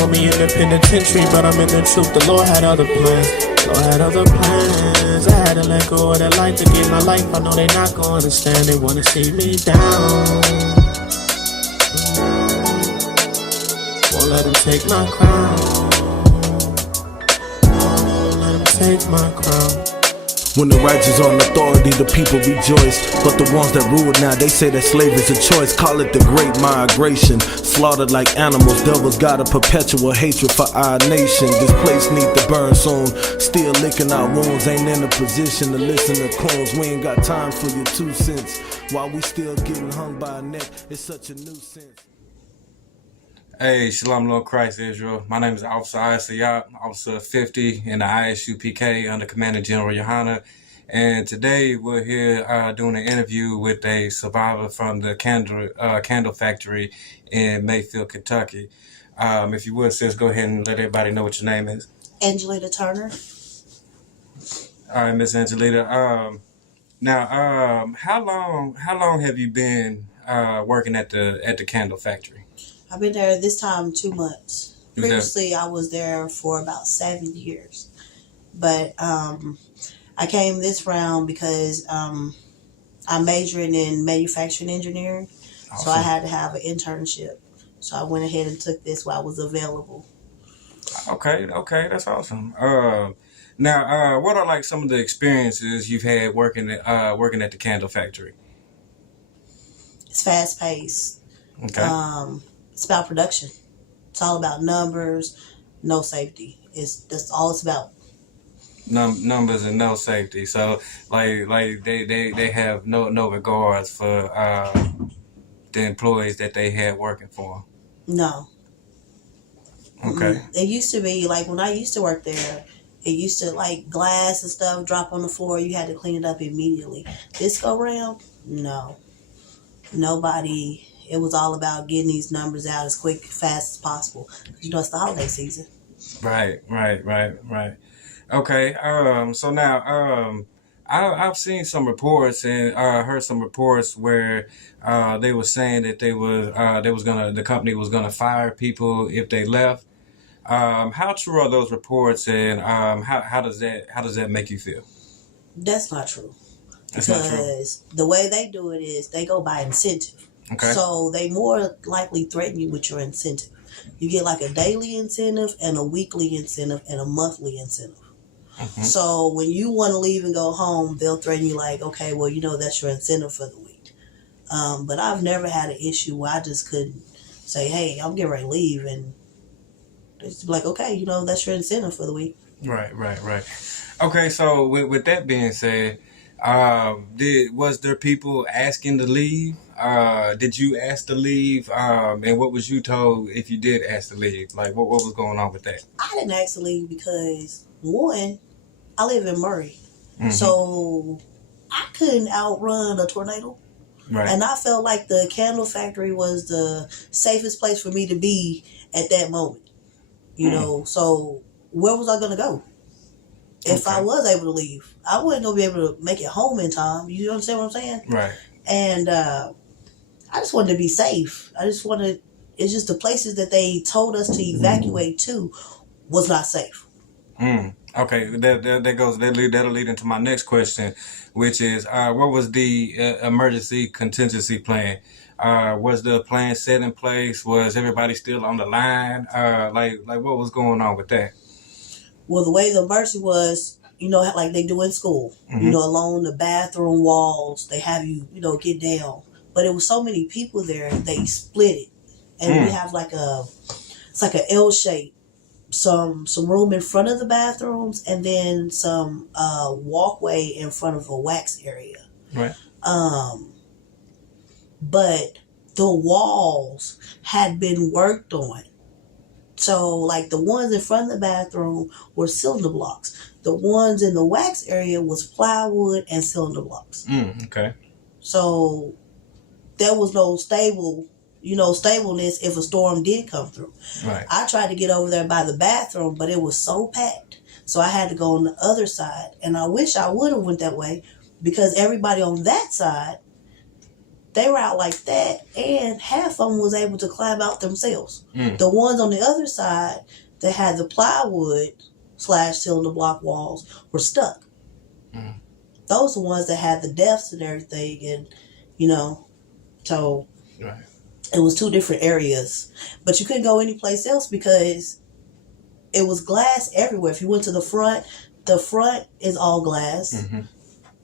want me in the penitentiary, but I'm in the truth. The Lord had other plans. Lord had other plans. I had to let go of that life to get my life. I know they not gonna understand. They wanna see me down. Won't let them take my crown. Won't let them take my crown. When the righteous on authority, the people rejoice. But the ones that rule now, they say that slavery's a choice. Call it the great migration. Slaughtered like animals, devils got a perpetual hatred for our nation. This place need to burn soon. Still licking our wounds, ain't in a position to listen to coons. We ain't got time for your 2 cents. While we still getting hung by a neck, it's such a nuisance. Hey, Shalom, Lord Christ, Israel. My name is Officer I.S.U.P.K, Officer 50 in the I.S.U.P.K under Commander General YAHANNA. And today we're here doing an interview with a survivor from the candle factory in Mayfield, Kentucky. If you would, sis, go ahead and let everybody know what your name is. Angelita Turner. All right, Miss Angelita. Now, how long have you been working at the candle factory? I've been there this time 2 months. Previously, I was there for about 7 years. But I came this round because I'm majoring in manufacturing engineering. Awesome. So I had to have an internship. So I went ahead and took this while I was available. Okay, that's awesome. Now, what are like some of the experiences you've had working at the candle factory? It's fast paced. Okay. It's about production. It's all about numbers, no safety. That's all it's about. Numbers and no safety. So like they have no regards for the employees that they had working for them. No. Okay. It used to be like when I used to work there, it used to like glass and stuff drop on the floor. You had to clean it up immediately. This go round, no. Nobody. It was all about getting these numbers out as quick, fast as possible. You know, it's the holiday season. Right. Okay. So now, I've seen some reports and heard some reports where they were saying that the company was gonna fire people if they left. How true are those reports, and how does that make you feel? That's not true. That's not true. Because the way they do it is they go by incentive. Okay. So they more likely threaten you with your incentive. You get like a daily incentive and a weekly incentive and a monthly incentive. Mm-hmm. So when you want to leave and go home, they'll threaten you like, okay, well, that's your incentive for the week. But I've never had an issue where I just couldn't say, hey, I'm getting ready to leave. And it's like, okay, that's your incentive for the week. Right. Okay, so with that being said, was there people asking to leave? Did you ask to leave? And what was you told if you did ask to leave? Like, what was going on with that? I didn't ask to leave because, one, I live in Murray. Mm-hmm. So I couldn't outrun a tornado. Right. And I felt like the candle factory was the safest place for me to be at that moment. So where was I going to go? If I was able to leave, I wasn't going to be able to make it home in time. You understand what I'm saying? Right. And I just wanted to be safe. It's just the places that they told us to evacuate to was not safe. Okay, that'll lead into my next question, which is, what was the emergency contingency plan? Was the plan set in place? Was everybody still on the line? Like what was going on with that? Well, the way the emergency was, like they do in school, mm-hmm. Along the bathroom walls, they have you, get down. But it was so many people there, they split it. And we have it's like an L shape, some room in front of the bathrooms, and then some walkway in front of a wax area. Right. But the walls had been worked on. So, like, the ones in front of the bathroom were cylinder blocks. The ones in the wax area was plywood and cylinder blocks. Okay. So, there was no stableness if a storm did come through. Right. I tried to get over there by the bathroom, but it was so packed. So, I had to go on the other side. And I wish I would have went that way because everybody on that side They were out like that, and half of them was able to climb out themselves. The ones on the other side that had the plywood / cylinder block walls were stuck. Those are the ones that had the depths and everything, and so Right. it was 2 different areas. But you couldn't go anyplace else because it was glass everywhere. If you went to the front is all glass.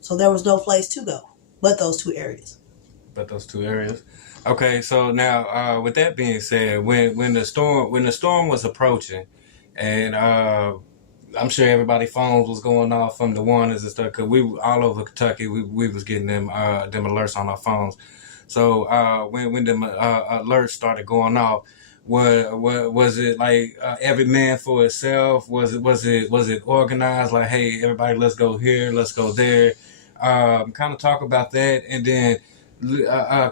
So there was no place to go but those 2 areas. Okay, so now with that being said, when the storm was approaching, and I'm sure everybody's phones was going off from the warnings and stuff, because we all over Kentucky, we was getting them alerts on our phones. So when them alerts started going off, was it like every man for itself? Was it organized? Like, hey, everybody, let's go here, let's go there. Kind of talk about that, and then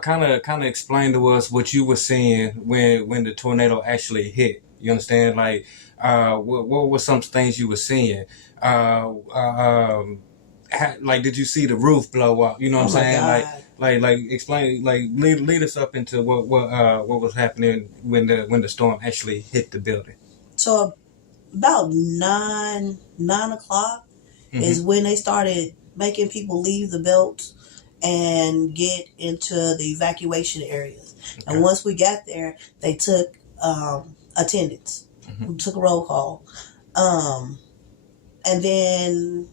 kind of explain to us what you were seeing when the tornado actually hit. You understand? Like, what were some things you were seeing? Like, did you see the roof blow up? You know what I'm saying? God. Like explain, like lead us up into what was happening when the storm actually hit the building. So about 9 o'clock is when they started making people leave the belts and get into the evacuation areas. Okay. And once we got there, they took attendance. We took a roll call. And then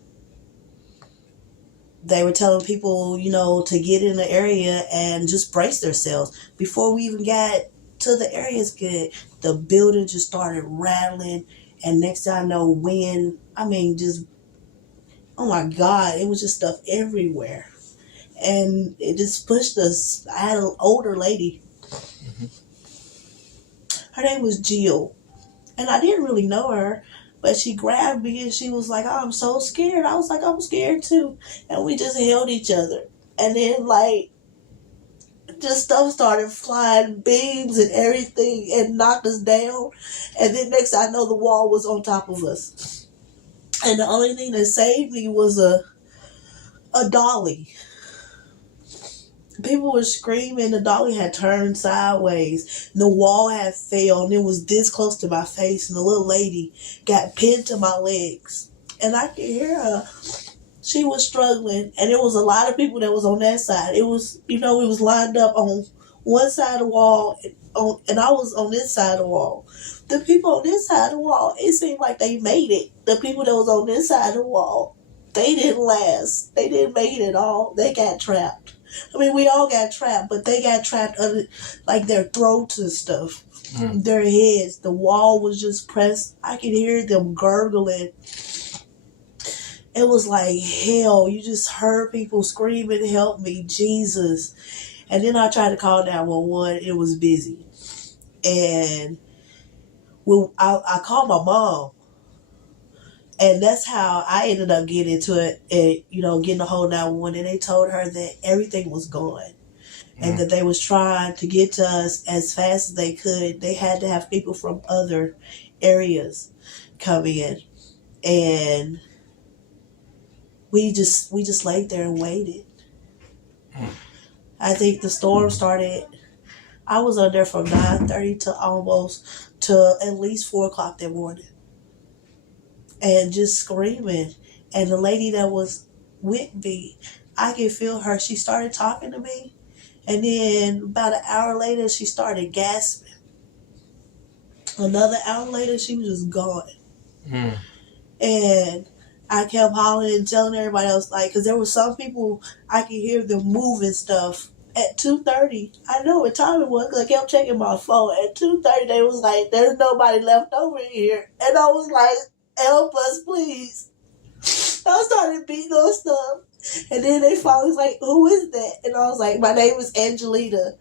they were telling people, to get in the area and just brace themselves. Before we even got to the areas good, the building just started rattling. And next thing I know, wind, oh my God, it was just stuff everywhere. And it just pushed us. I had an older lady. Her name was Jill. And I didn't really know her. But she grabbed me and she was like, oh, I'm so scared. I was like, I'm scared too. And we just held each other. And then just stuff started flying, beams and everything, and knocked us down. And then next I know, the wall was on top of us. And the only thing that saved me was a dolly. People were screaming. The dolly had turned sideways. The wall had fell, and it was this close to my face. And the little lady got pinned to my legs, and I could hear her. She was struggling, and there was a lot of people that was on that side. It was, we was lined up on one side of the wall, and I was on this side of the wall. The people on this side of the wall, it seemed like they made it. The people that was on this side of the wall, they didn't last. They didn't make it at all. They got trapped. We all got trapped, but they got trapped under, their throats and stuff, their heads. The wall was just pressed. I could hear them gurgling. It was like hell. You just heard people screaming, help me, Jesus. And then I tried to call 911. It was busy. And I called my mom. And that's how I ended up getting into it, and, getting a hold of 911. And they told her that everything was gone and that they was trying to get to us as fast as they could. They had to have people from other areas come in. And we just laid there and waited. I think the storm started, I was on there from 9:30 to at least 4 o'clock that morning. And just screaming. And the lady that was with me, I could feel her. She started talking to me. And then about an hour later, she started gasping. Another hour later, she was just gone. And I kept hollering and telling everybody else, because there were some people, I could hear them moving stuff. At 2:30, I know what time it was because I kept checking my phone. At 2:30, they was like, there's nobody left over here. And I was like, help us, please. I started beating on stuff. And then they finally was like, who is that? And I was like, my name is Angelita.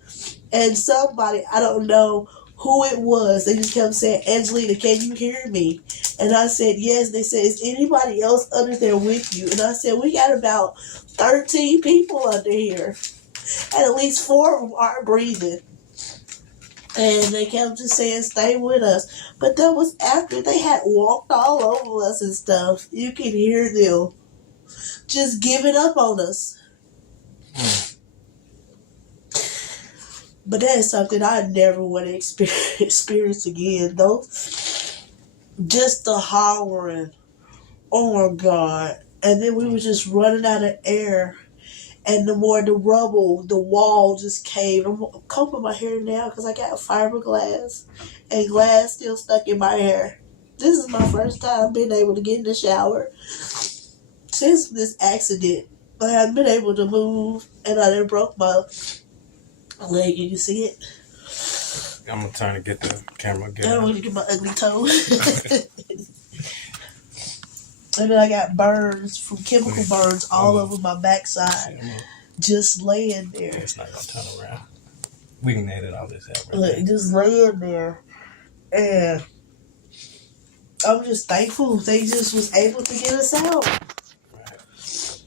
And somebody, I don't know who it was, they just kept saying, Angelita, can you hear me? And I said, yes. They said, is anybody else under there with you? And I said, we got about 13 people under here. And at least 4 of them aren't breathing. And they kept just saying, stay with us. But that was after they had walked all over us and stuff. You could hear them just giving up on us. But that is something I never want to experience again, though. Just the hollering, oh my God. And then we were just running out of air. And the more the rubble, the wall just caved. I'm combing my hair now because I got fiberglass and glass still stuck in my hair. This is my first time being able to get in the shower since this accident. I haven't been able to move, and I done broke my leg. You can see it. I'm gonna turn to get the camera. I don't want to get my ugly toe. And then I got burns from chemical burns all over my backside, just laying there. It's not gonna turn around. We can edit all this out. Right, just laying there, and I'm just thankful they just was able to get us out. Right.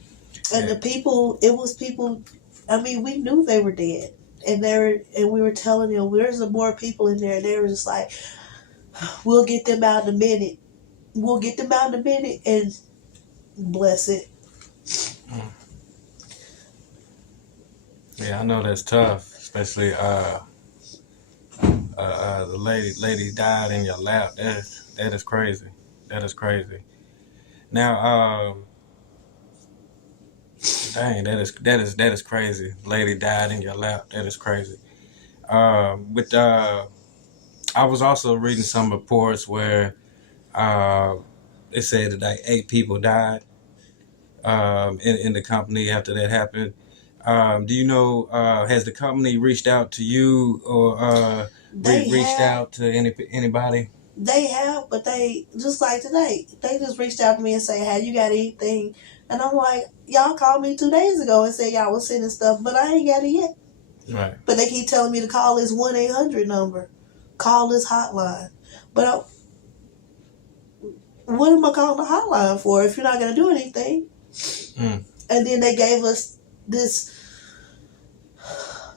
And the people, it was people. I mean, we knew they were dead, and we were telling them there's more people in there, and they were just like, "We'll get them out in a minute. We'll get them out in a minute," and bless it. Yeah, I know that's tough, especially the lady died in your lap. That is crazy. That is crazy. Now, dang, that is crazy. Lady died in your lap. That is crazy. I was also reading some reports where it said that like 8 people died in the company after that happened. Do you know, has the company reached out to you or reached out to anybody? They have, but they, just like today, they just reached out to me and say, "Hey, you got anything?" And I'm like, "Y'all called me 2 days ago and said y'all was sending stuff, but I ain't got it yet." Right. But they keep telling me to call this 1-800 number. Call this hotline. But what am I calling the hotline for if you're not going to do anything? And then they gave us this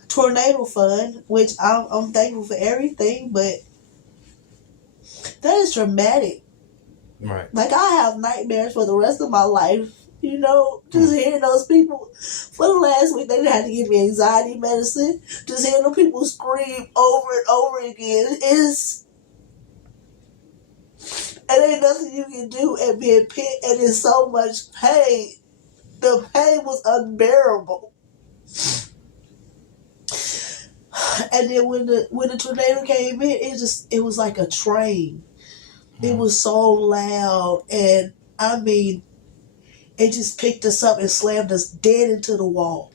tornado fund, which I'm thankful for everything, but that is dramatic. Right. Like, I have nightmares for the rest of my life. You know, just hearing those people. For the last week, they had to give me anxiety medicine. Just hearing the people scream over and over again. And ain't nothing you can do and being pit, and there's so much pain. The pain was unbearable. And then when the tornado came in, it was like a train. It was so loud, and I mean, it just picked us up and slammed us dead into the wall.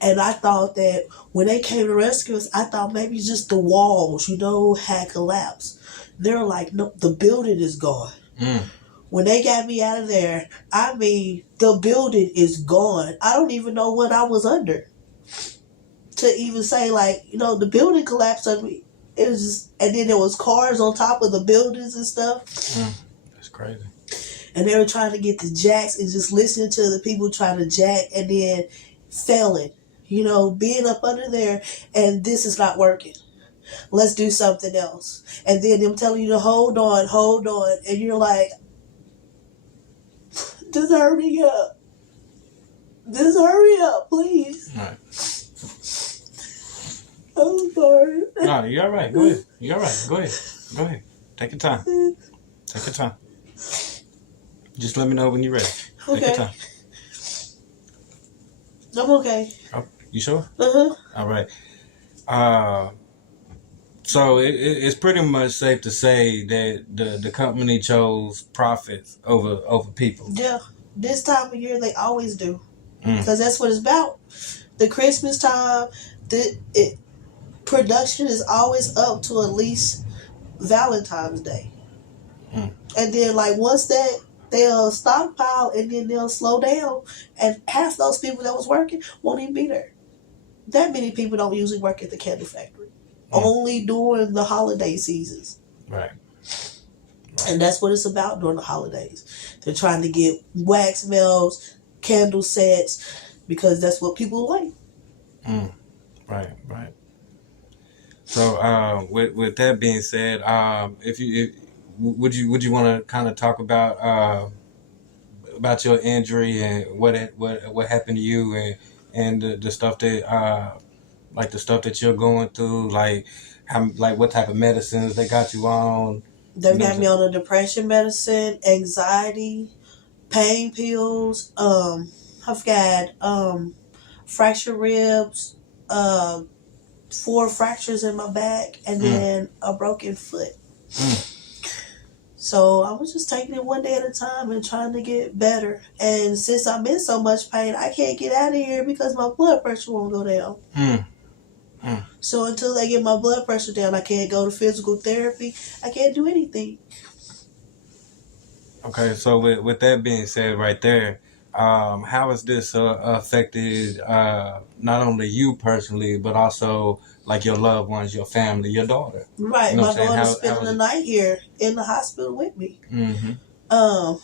And I thought that when they came to rescue us, I thought maybe just the walls, had collapsed. They're like, "No, the building is gone." When they got me out of there, I mean, the building is gone. I don't even know what I was under to even say, like, the building collapsed under me. It was just, and then there was cars on top of the buildings and stuff. That's crazy. And they were trying to get the jacks and just listening to the people trying to jack and then failing. Being up under there, and this is not working. Let's do something else. And then them telling you to hold on. And you're like, just hurry up. Just hurry up, please. All right. I'm sorry. No, you're all right. Go ahead. You're all right. Go ahead. Take your time. Take your time. Just let me know when you're ready. Okay. Take your time. I'm okay. Oh, you sure? Uh-huh. All right. So it's pretty much safe to say that the company chose profits over people. Yeah. This time of year, they always do. Because that's what it's about. The Christmas time, production is always up to at least Valentine's Day. And then, like, once that, they'll stockpile and then they'll slow down. And half those people that was working won't even be there. That many people don't usually work at the candle factory. Only during the holiday seasons. Right. And that's what it's about during the holidays. They're trying to get wax melts, candle sets, because that's what people like. Right. So, with that being said, would you want to kind of talk about your injury and what happened to you and the stuff that Like the stuff that you're going through, like like what type of medicines they got you on? They got me on a depression medicine, anxiety, pain pills. I've got fractured ribs, 4 fractures in my back, and then a broken foot. So I was just taking it one day at a time and trying to get better. And since I'm in so much pain, I can't get out of here because my blood pressure won't go down. So until they get my blood pressure down, I can't go to physical therapy. I can't do anything. Okay, so with that being said right there, how has this affected not only you personally, but also like your loved ones, your family, your daughter? Right, You know my daughter's how spending the night here in the hospital with me. Mm-hmm.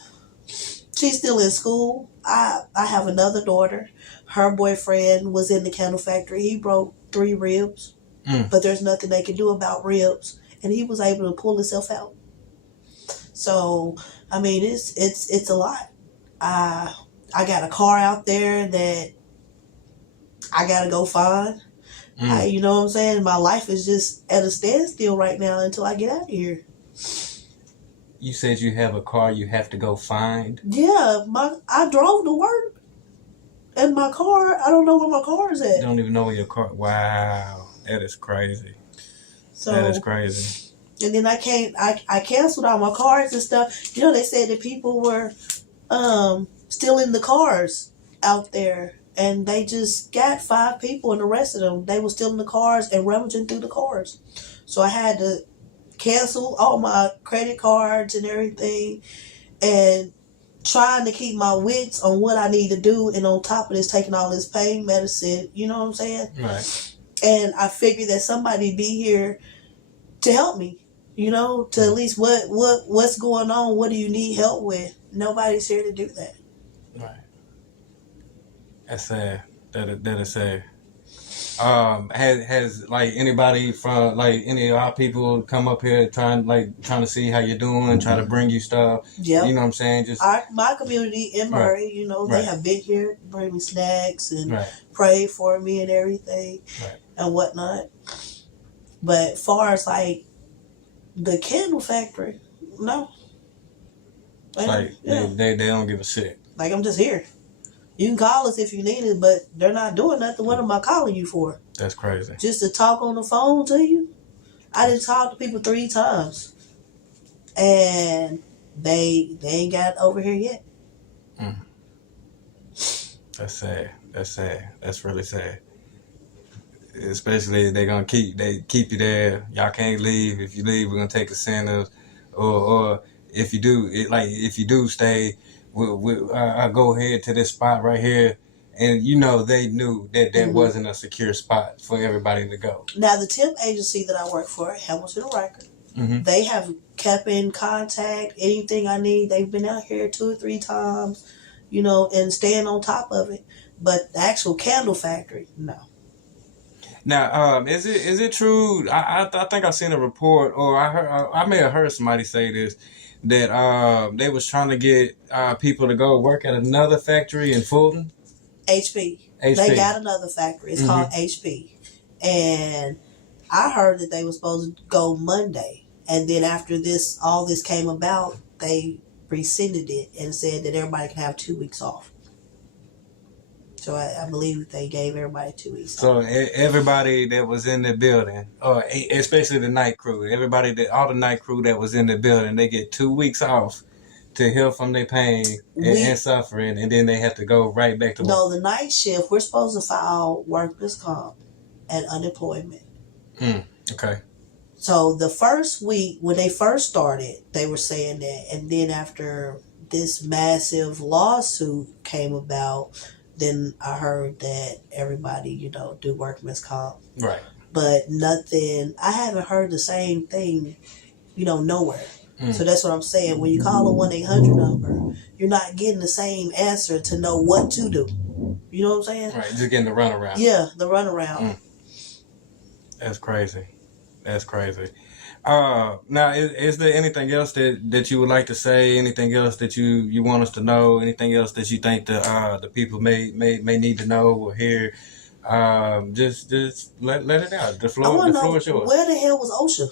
She's still in school. I have another daughter. Her boyfriend was in the candle factory. He broke 3 ribs, but there's nothing they can do about ribs, and he was able to pull himself out. So, I mean, it's a lot. I got a car out there that I gotta go find. You know what I'm saying? My life is just at a standstill right now until I get out of here. You said you have a car you have to go find? Yeah, I drove to work. And my car, I don't know where my car is at. You don't even know where your car... Wow. That is crazy. So, that is crazy. And then I canceled all my cars and stuff. You know, they said that people were stealing the cars out there. And they just got 5 people and arrested them. They were stealing the cars and rummaging through the cars. So I had to cancel all my credit cards and everything. And trying to keep my wits on what I need to do. And on top of this, taking all this pain medicine. You know what I'm saying? Right. And I figured that somebody be here to help me. You know, to at least what's going on? What do you need help with? Nobody's here to do that. Right. That's sad. That is sad. Has like anybody from like any of our people come up here trying to see how you're doing, try to bring you stuff? Yeah. You know what I'm saying? Just my community in Murray, you know, they have been here, bring me snacks and pray for me and everything and whatnot. But far as like the candle factory, no. Like they don't give a shit. Like I'm just here. You can call us if you need it, but they're not doing nothing. What am I calling you for? That's crazy. Just to talk on the phone to you? I didn't talk to people 3 times. And they ain't got over here yet. That's sad. That's sad. That's really sad. Especially they keep you there. Y'all can't leave. If you leave, we're gonna take incentives. Or if you do stay, I'll go ahead to this spot right here. And, you know, they knew that there wasn't a secure spot for everybody to go. Now, the temp agency that I work for, Hamilton Record, they have kept in contact. Anything I need, they've been out here 2 or 3 times, you know, and staying on top of it. But the actual candle factory, no. Now, is it true? I think I seen a report, or I may have heard somebody say this, that they was trying to get people to go work at another factory in Fulton. HP. They got another factory. It's called HP. And I heard that they were supposed to go Monday. And then after all this came about, they rescinded it and said that everybody can have 2 weeks off. So I believe they gave everybody 2 weeks off. So everybody that was in the building, or especially the night crew, all the night crew that was in the building, they get 2 weeks off to heal from their pain and suffering, and then they have to go right back to work. No, the night shift, we're supposed to file workers' comp and unemployment. Okay. So the first week, when they first started, they were saying that. And then after this massive lawsuit came about, then I heard that everybody, you know, do workman's comp. Right. But nothing, I haven't heard the same thing, you know, nowhere. So that's what I'm saying. When you call a 1-800 number, you're not getting the same answer to know what to do. You know what I'm saying? Right, just getting the runaround. Yeah, the runaround. That's crazy. That's crazy. Now, is there anything else that you would like to say? Anything else that you want us to know? Anything else that you think the people may need to know or hear Just let it out. The I want the to floor know is yours. where the hell was OSHA?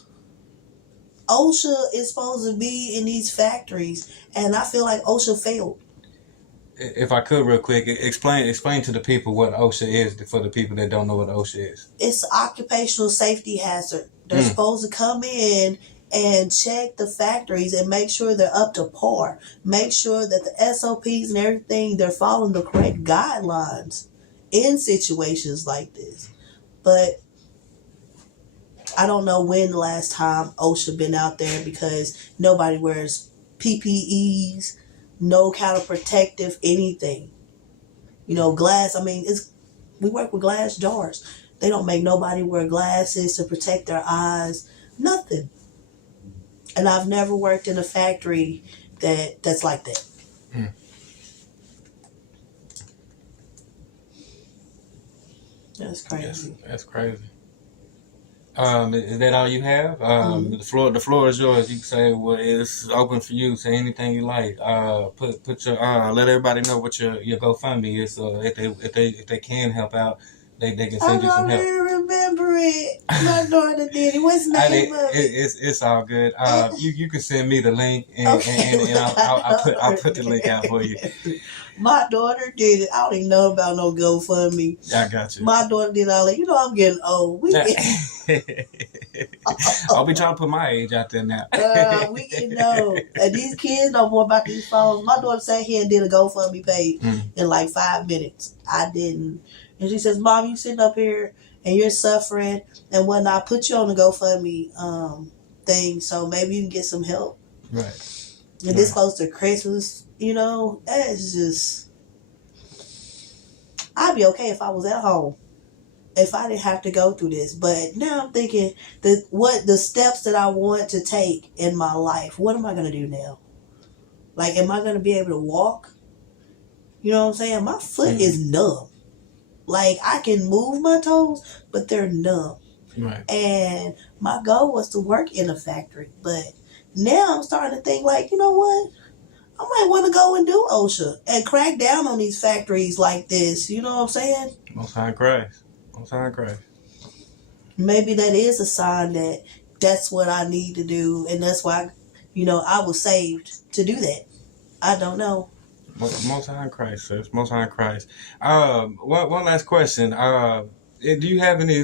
OSHA is supposed to be in these factories, and I feel like OSHA failed. If I could, real quick, explain to the people what OSHA is for the people that don't know what OSHA is. It's an occupational safety hazard. They're supposed to come in and check the factories and make sure they're up to par. Make sure that the SOPs and everything, they're following the correct guidelines in situations like this. But I don't know when the last time OSHA been out there, because nobody wears PPEs, no kind of protective anything. You know, glass, I mean, we work with glass jars. They don't make nobody wear glasses to protect their eyes. Nothing. And I've never worked in a factory that's like that. That's crazy. That's crazy. Is that all you have? The floor is yours. You can say, well, it's open for you. Say anything you like. Put your let everybody know what your GoFundMe is. So if they can help out, they can send you some help. I don't remember it. My daughter did it. What's the name of it? It's all good. You can send me the link and I'll put the link out for you. My daughter did it. I don't even know about no GoFundMe. I got you. My daughter did all that. You know, I'm getting old. I'll be trying to put my age out there now. We getting old. And these kids know more about these phones. My daughter sat here and did a GoFundMe page in like 5 minutes. I didn't. And she says, Mom, you sitting up here and you're suffering and whatnot. I put you on the GoFundMe thing, so maybe you can get some help. Right. And this close to Christmas, you know, it's just, I'd be okay if I was at home, if I didn't have to go through this. But now I'm thinking that what the steps that I want to take in my life, what am I going to do now? Like, am I going to be able to walk? You know what I'm saying? My foot is numb. Like, I can move my toes, but they're numb. Right. And my goal was to work in a factory. But now I'm starting to think, like, you know what? I might want to go and do OSHA and crack down on these factories like this. You know what I'm saying? Most High Christ. Most High Christ. Maybe that is a sign that that's what I need to do. And that's why, you know, I was saved to do that. I don't know. Most High Christ, sis. Most High Christ. One last question. Do you have any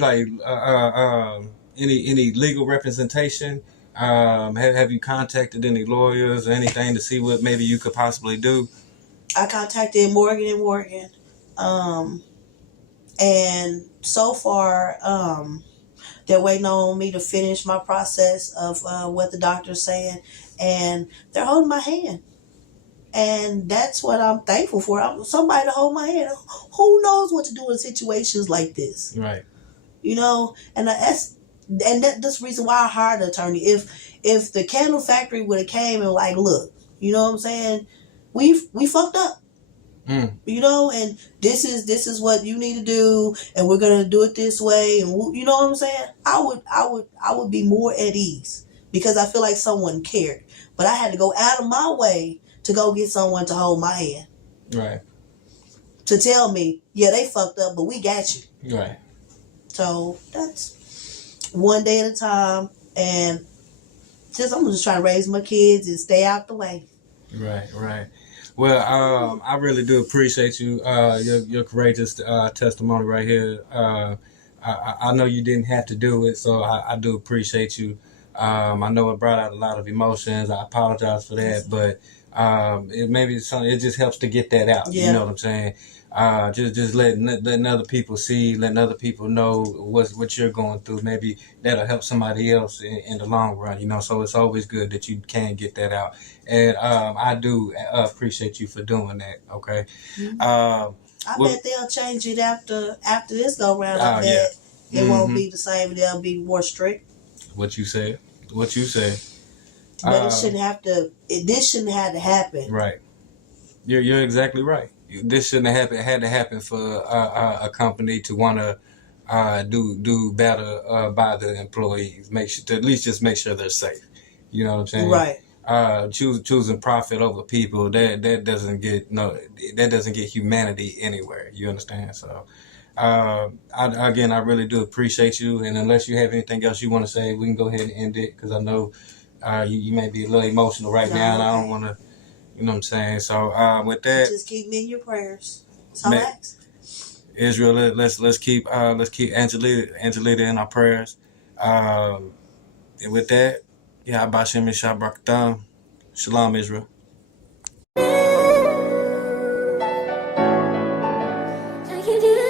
any legal representation? Have you contacted any lawyers or anything to see what maybe you could possibly do? I contacted Morgan & Morgan. And so far, they're waiting on me to finish my process of what the doctor's saying. And they're holding my hand. And that's what I'm thankful for. Somebody to hold my hand. Who knows what to do in situations like this? Right. You know, and that's the reason why I hired an attorney. If the candle factory would have came and like, look, you know what I'm saying? We fucked up. You know, and this is what you need to do, and we're gonna do it this way, and you know what I'm saying? I would be more at ease because I feel like someone cared. But I had to go out of my way to go get someone to hold my hand. Right. To tell me, yeah, they fucked up, but we got you. Right. So that's one day at a time, and I'm just trying to raise my kids and stay out the way. Right, right. Well, I really do appreciate you, your courageous testimony right here. I know you didn't have to do it, so I do appreciate you. I know it brought out a lot of emotions. I apologize for that, but it just helps to get that out. Yeah. You know what I'm saying? Just letting other people see, letting other people know what you're going through. Maybe that'll help somebody else in the long run, you know. So it's always good that you can get that out. And I do appreciate you for doing that. Okay. I bet they'll change it after this go round. I bet it won't be the same. They'll be more strict. What you said. But it shouldn't have to. This shouldn't have to happen. Right. You're exactly right. This shouldn't have had to happen for a company to want to do better by the employees. At least just make sure they're safe. You know what I'm saying? Right. Choosing profit over people, that doesn't get humanity anywhere. You understand? So Again, I really do appreciate you. And unless you have anything else you want to say, we can go ahead and end it because I know you may be a little emotional right now, and I don't want to, you know what I'm saying. So with that, just keep me in your prayers. That's all I ask. Israel, let's keep Angelita in our prayers. And with that, yeah, Bashim Isha Brakadam. Shalom, Israel. I can do